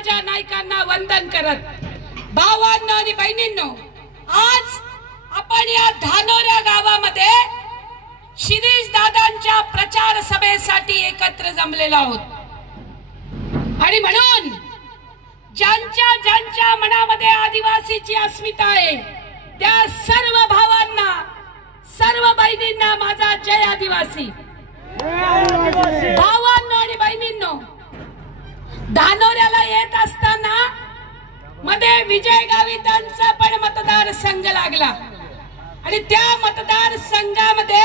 माझ्या नायकांना वंदन करत, भावांनो आणि बहिणींनो, आज आपण या धानोरा गावामध्ये शिरीष दादांच्या प्रचार सभेसाठी एकत्र जमलेलो आहोत। आणि म्हणून ज्यांच्या ज्यांच्या मनामध्ये आदिवासीची अस्मिता आहे त्या सर्व भावांना, सर्व बहिणींना माझा जय आदिवासी। भावांनो आणि बहिणींनो, धानोऱ्याला येत असताना मध्ये विजय गावितांचा पण मतदार संघ लागला आणि त्या मतदार संघामध्ये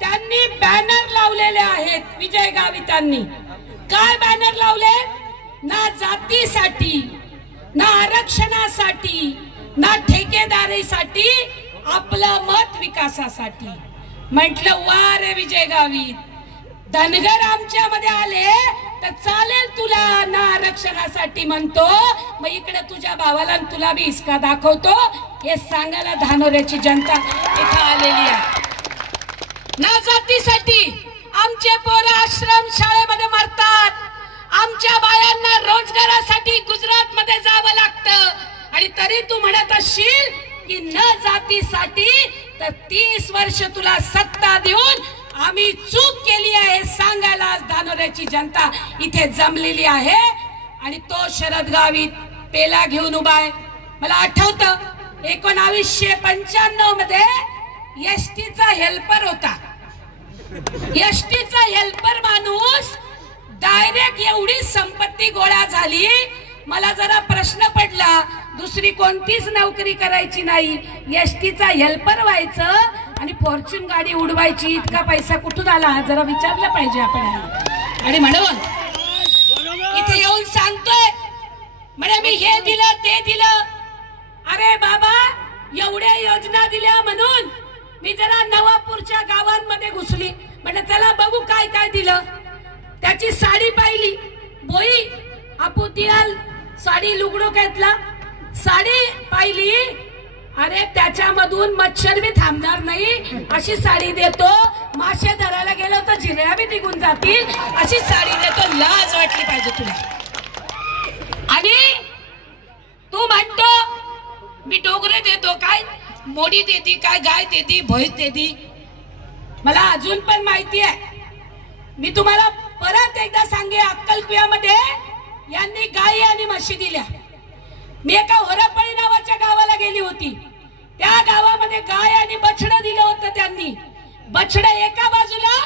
त्यांनी बॅनर लावलेले आहेत। विजय गावितांनी काय बॅनर लावले? ना जातीसाठी, ना आरक्षणासाठी, ना ठेकेदारीसाठी, आपलं मत विकासासाठी। म्हटलं वा रे विजय गावित, धनगर आमच्यामध्ये आले तर चालेल तुला, ना आरक्षणासाठी म्हणतो, मग इकडे तुझ्या भावाला तुला बी इसका दाखवतो हे सांगायला धानोऱ्याची जनता इथे आलेली आहे। ना जातीसाठी आमचे पोरं आश्रम शाळेमध्ये मरतात, आमच्या बायांना रोजगारासाठी गुजरात मध्ये जावं लागतं, आणि तरी तू म्हणत असशील की न जातीसाठी, तर 30 वर्ष तुला सत्ता देऊन आम्ही चूक केली आहे सांगायला आज धानोऱ्याची जनता इथे जमलेली आहे। आणि तो शरद गावित पेला घेऊन उभा आहे। मला आठवतं 1995 मध्ये एसटीचा हेल्पर होता। एसटीचा हेल्पर माणूस डायरेक्ट एवढी संपत्ती गोळा झाली, मला जरा प्रश्न पडला, दुसरी कोणतीच नोकरी करायची नाही, एसटीचा हेल्पर व्हायचं आणि फॉर्च्यून गाडी उडवायची, इतका पैसा कुठून आला जरा विचारलं पाहिजे आपण। आणि म्हणून इथे येऊन सांगतोय म्हणे मी हे दिलं ते दिलं। अरे बाबा, एवढ्या योजना दिल्या म्हणून मी जरा नवापूरच्या गावांमध्ये घुसली, म्हणजे चला बघू काय काय दिलं। त्याची साडी पाहिली, बोई आपू दियाल साडी लुगडो घेतला, साडी पाहिली, अरे त्याच्यामधून मच्छर भी थांबणार नाही अशी साडी देतो, मासे धरायला गेलो तर जिऱ्या भी निघून जातील अशी साडी देतो। लाज वाटली पाहिजे तुला। आणि तू म्हणतो मी डोगरे देतो, काय मोडी देती, काय गाय देती, म्हैस देती। मला अजून पण माहिती आहे, मी तुम्हाला परत एकदा सांगे, अक्कलकुयामध्ये यांनी गाय आणि म्हशी दिल्या। मी एका होरापळी नावाच्या गावाला गेली होती, त्या गावामध्ये गाय आणि बछडं दिलं होतं त्यांनी, बछडं एका बाजूला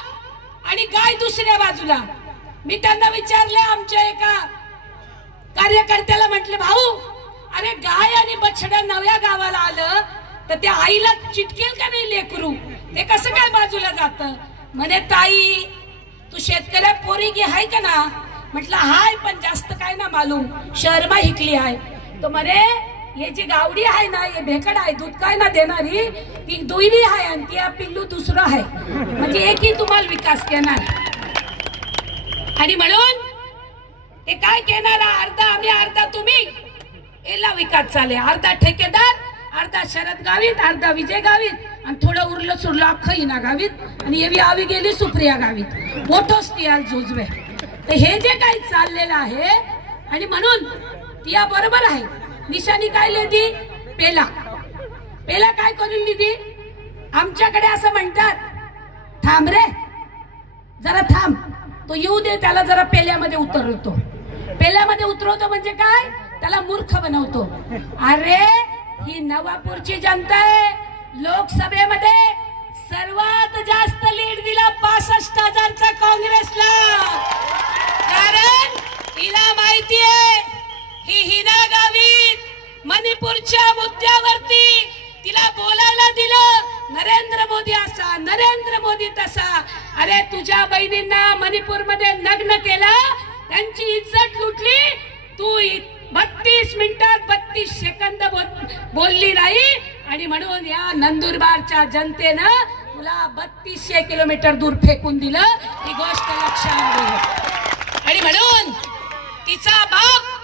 आणि गाय दुसऱ्या बाजूला। मी त्यांना विचारले, आमच्या एका कार्यकर्त्याला म्हटलं, भाऊ अरे गाय आणि बछडं नव्या गावाला आलं तर त्या आईला चिटकेल का नाही लेकरू, ते कसं काय बाजूला जातं? म्हणे ताई तू शेतकऱ्या पोरी गी हाय का ना? म्हटलं हाय, पण जास्त काय ना मालूम, शहरमा हिकली आहे। तो म्हणे ये जी गावडी आहे ना, ये भेकड आहे, दूध काय ना देणारी, ती दुईरी आहे आणि ती पिल्लू दुसरं आहे, म्हणजे एकही तुम्हाला विकास करणार। आणि म्हणून ते काय केणार, अर्धा आम्ही अर्धा तुम्ही, याला विकास चाले, अर्धा ठेकेदार, अर्धा शरद गावित, अर्धा विजय गावित, आणि थोडं उरलं सुरलं अख्खं हिना गावित, आणि एवी आवी गेली सुप्रिया गावित, मोठोच तियाल जोजवे। तर हे जे काही चाललेलं आहे, आणि म्हणून तिया बरोबर आहे, निशाणी काय लिहिली, पेला, पेला काय करून लिहिली, आमच्याकडे असं म्हणतात, थांब रे जरा थांब, तो येऊ दे, त्याला जरा पेल्यामध्ये उतरवतो। पेल्यामध्ये उतरवतो म्हणजे काय, त्याला मूर्ख बनवतो। अरे ही नवापूरची जनता आहे, लोकसभेमध्ये सर्वात जास्त लीड दिला 65,000चा काँग्रेसला, कारण तिला माहिती आहे ही हिना गावित मणिपूरच्या मुद्द्यावरती तिला बोलायला दिलं, नरेंद्र मोदी असा, नरेंद्र मोदी तसा। अरे तुझ्या बहिणींना मणिपूरमध्ये नग्न केलं, त्यांची इज्जत लुटली, तू 32 मिनिटात 32 सेकंद बोलली नाही, आणि म्हणून या नंदुरबारच्या जनतेनं तुला 3200 किलोमीटर दूर फेकून दिलं, ही गोष्ट लक्षात घे। आणि म्हणून तिचा बाप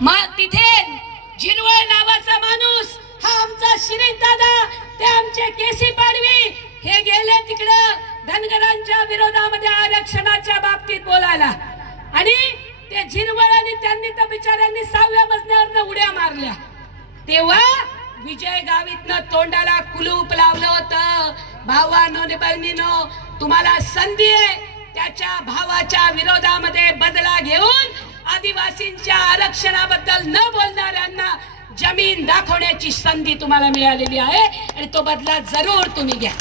मग तिथे जिनवळ नावाचा माणूस, हा आमचा शिरीष दादा, ते आमचे केसी पाडवी, हे गेले तिकडं धनगरांच्या विरोधामध्ये आरक्षणाच्या बाबतीत बोलायला, आणि ते झिरवळ आणि त्यांनी तर बिचाऱ्यांनी 6व्या मजल्यावरनं उड्या मारल्या. तेव्हा विजय गावितनं तोंडाला कुलूप लावलं होतं. भावांनो आणि बहिणींनो, तुम्हाला संधी आहे त्याच्या भावाच्या विरोधामध्ये बदला घेऊन आदिवासींच्या आरक्षणाबद्दल न बोलणाऱ्यांना जमीन दाखवण्याची संधी तुम्हाला मिळालेली आहे आणि तो बदला जरूर तुम्ही घ्या.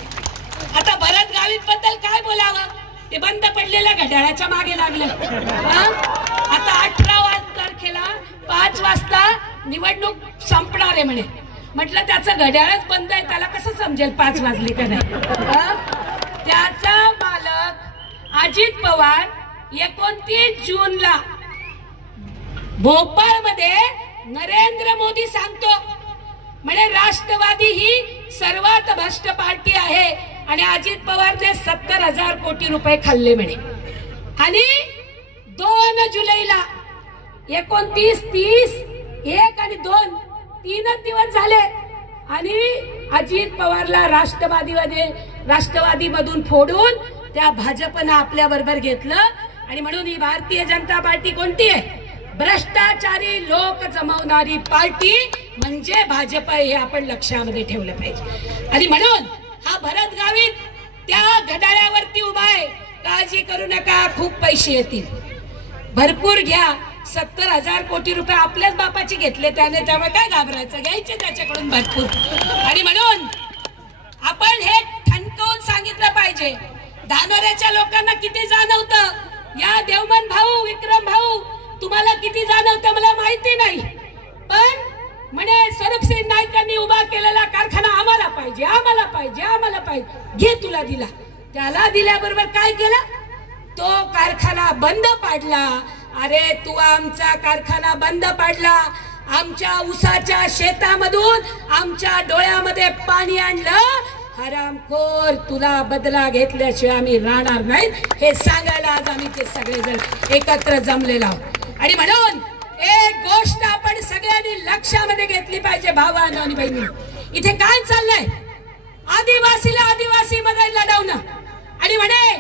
आता भरत गावित बद्दल काय बोलावं, ते बंद पडलेल्या घड्याळाच्या मागे लागले. आता 18 तारखेला 5 वाजता निवडणूक संपणार आहे म्हणे. म्हटलं त्याचं घड्याळच बंद आहे, त्याला कसं समजेल 5 वाजले का नाही. त्याचा मालक अजित पवार 29 जूनला भोपाळमध्ये नरेंद्र मोदी सांगतो म्हणे राष्ट्रवादी ही सर्वात भ्रष्ट पार्टी आहे आणि अजित पवारने 70,000 कोटी रुपये खाल्ले म्हणे. आणि 2 जुलैला 29, 30, 1 आणि 2 3च दिवस झाले आणि अजित पवारला राष्ट्रवादी मधून फोडून त्या भाजपनं आपल्या बरोबर घेतलं. आणि म्हणून ही भारतीय जनता पार्टी कोणती आहे? भ्रष्टाचारी लोक जमवणारी पार्टी म्हणजे भाजप हे आपण लक्षामध्ये ठेवलं पाहिजे. आणि म्हणून हा भरत गावित त्या घड्याळावरती उभा आहे. काळजी करू नका, खूप पैसे येतील, भरपूर घ्या. 70,000 कोटी रुपये आपल्याच बापाची घेतले त्याने, त्यामुळे काय घाबरायचं, घ्यायचे त्याच्याकडून भरपूर. आणि म्हणून आपण हे ठणकावून सांगितलं पाहिजे. धानोऱ्याच्या लोकांना किती जाणवतं, या देवमन भाऊ, विक्रम भाऊ तुम्हाला किती जाणवतं मला माहिती नाही, पण म्हणे स्वरूपसिंह नाईकांनी उभा केलेला कारखाना आम्हाला पाहिजे, आम्हाला पाहिजे, आम्हाला पाहिजे. घे, तुला दिला. त्याला दिल्याबरोबर काय केलं, तो कारखाना बंद पाडला. अरे तू आमचा कारखाना बंद पाडला, आमच्या उसाच्या शेतामधून आमच्या डोळ्यामध्ये पाणी आणलं, हरामखोर, तुला बदला घेतल्याशिवाय आम्ही राहणार नाही, हे सांगायला आज आम्ही ते सगळेजण एकत्र जमलेलो आहोत. आणि म्हणून एक गोष्ट आपण सगळ्यांनी लक्षामध्ये घेतली पाहिजे भावांनो आणि बहिणी, इथे काय चाललंय, आदिवासीला आदिवासी मध्ये लढवणं आणि म्हणे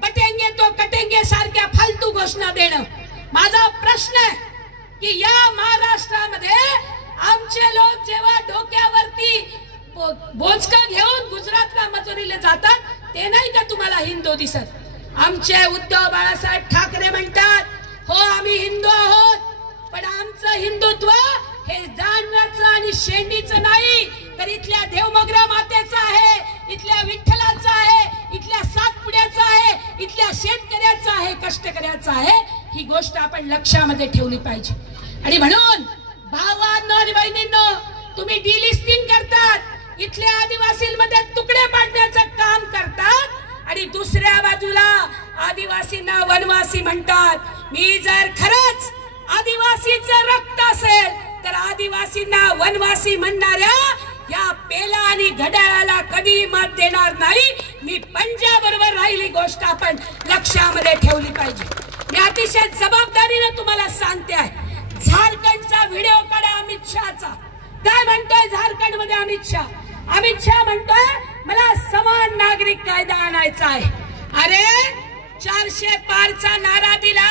बटेंगे तो कटेंगे सारख्या फालतू घोषणा देणं. माझा प्रश्न आहे की या महाराष्ट्रामध्ये आमचे लोक जेव्हा डोक्यावरती बोचका घेऊन गुजरातला मजुरीला जातात, ते नाही का तुम्हाला हिंदू दिसत? आमचे उद्धव बाळासाहेब ठाकरे म्हणतात, हो आम्ही हिंदू आहोत, पण आमचं हिंदुत्व हे जाणण्याचं आणि शेंडीचं नाही, तर इथल्या देवमोगरा मातेचं आहे, इथल्या विठ्ठलाचं आहे, इथल्या सातपुड्याचं आहे, इथल्या शेतकऱ्याचं आहे, कष्टकऱ्याचं आहे. ही गोष्ट आपण लक्षामध्ये ठेवली पाहिजे. आणि म्हणून भावांनो आणि बहिणींनो, तुम्ही डिलिस्टिंग करतात, इथल्या आदिवासींमध्ये तुकडे पाडण्याचं काम करतात आणि दुसऱ्या बाजूला आदिवासींना वनवासी म्हणतात. मी जर खरंच आदिवासीचं रक्त असेल तर आदिवासींना वनवासी म्हणणाऱ्या या पेला आणि घड्याळाला कधी मत देणार नाही. मी पंजाबरोबर राहिली गोष्ट आपण लक्षामध्ये ठेवली पाहिजे. मी अतिशय जबाबदारीने तुम्हाला सांगते आहे, झारखंडचा व्हिडिओ काढा अमित शहाचा. काय म्हणतोय झारखंड मध्ये अमित शहा? अमित शहा म्हणतोय मला समान नागरिक कायदा आणायचा आहे. अरे 400 पारचा नारा दिला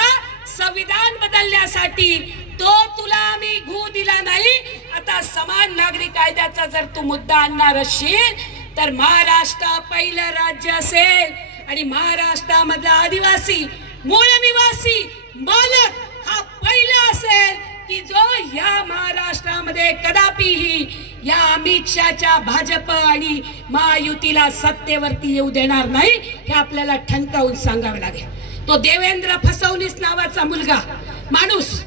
संविधान बदलण्यासाठी, तो तुला आम्ही घू दिला नाही. आता समान नागरिक कायद्याचा जर तू मुद्दा आणणार असशील तर महाराष्ट्र पहिलं राज्य असेल आणि महाराष्ट्रामधला आदिवासी मूळ निवासी मालक हा पहिला असेल की जो या महाराष्ट्रामध्ये कदापिही या अमित शहाच्या भाजप आणि महायुतीला सत्तेवरती येऊ देणार नाही. हे आपल्याला ठणकावून सांगावे लागेल. तो देवेंद्र फडणवीस नावाचा माणूस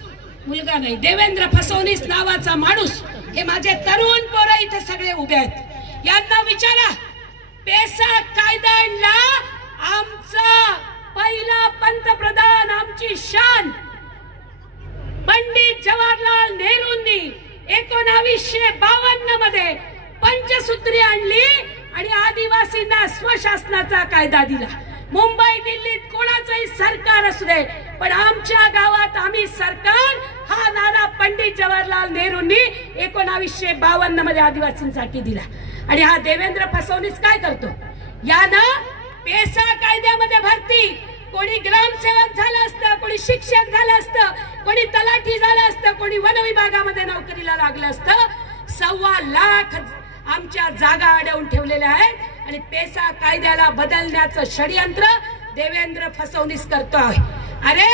देवेंद्र फडणवीस नावाचा माणूस, हे माझे तरुण पोरं इथे सगळे उभे आहेत, यांना विचारा, पेसा कायदा आणला आमचा पहिला पंतप्रधान, आमची शान पंडित जवाहरलाल नेहरूंनी 1952 मध्ये पंचसूत्री आणली आणि आदिवासींना स्वशासनाचा कायदा दिला. मुंबई दिल्लीत कोणाचंही सरकार असू दे, पण आमच्या गावात आम्ही सरकार, हा नारा पंडित जवाहरलाल नेहरूंनी 1952 मध्ये आदिवासींसाठी दिला. आणि हा देवेंद्र फडणवीस काय करतो, यानं पेसा कायद्यामध्ये भरती, कोणी ग्रामसेवक झालं असतं, कोणी शिक्षक झालं असतं, कोणी तलाठी झालं असतं, कोणी वन विभागामध्ये नोकरीला लागलं असतं. 1.25 लाख आमच्या जागा अडवून ठेवलेल्या आहेत आणि पेसा कायद्याला बदलण्याचं षडयंत्र देवेंद्र फसवणीस करतोय. अरे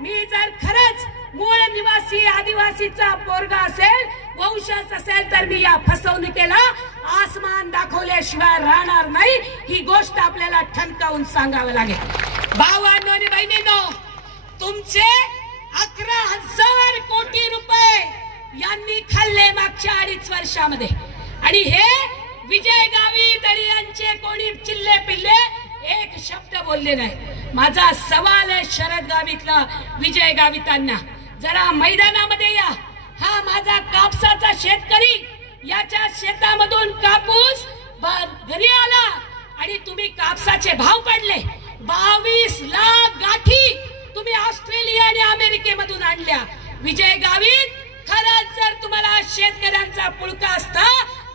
मी जर खरंच मूळ निवासी आदिवासीचा पोरगा असेल, वंशज असेल, तर मी या फसवणुकीला आसमान दाखवल्याशिवाय राहणार नाही. ही गोष्ट आपल्याला ठणकावून सांगावी लागेल. भावांनो आणि बहिणींनो, तुमचे 11,000 कोटी रुपये यांनी खाल्ले मागच्या 2.5 वर्षामध्ये. आणि हे विजय गावित आणि यांचे कोणी चिल्ले पिल्ले एक शब्द बोलले नाही. माझा सवाल आहे शरद गावितला, विजय गावितांना, जरा मैदानामध्ये या. हा माझा कापसाचा शेतकरी, याच्या शेतामधून कापूस घरी आला आणि तुम्ही कापसाचे भाव पडले. 22 लाख गाठी तुम्ही ऑस्ट्रेलिया आणि अमेरिकेमधून आणल्या. विजय गावित, खरंच जर तुम्हाला शेतकऱ्यांचा पुळका असता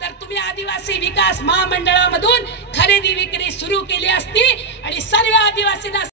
तर तुम्ही आदिवासी विकास महामंडळामधून खरेदी विक्री सुरू केली असती आणि सर्व आदिवासींना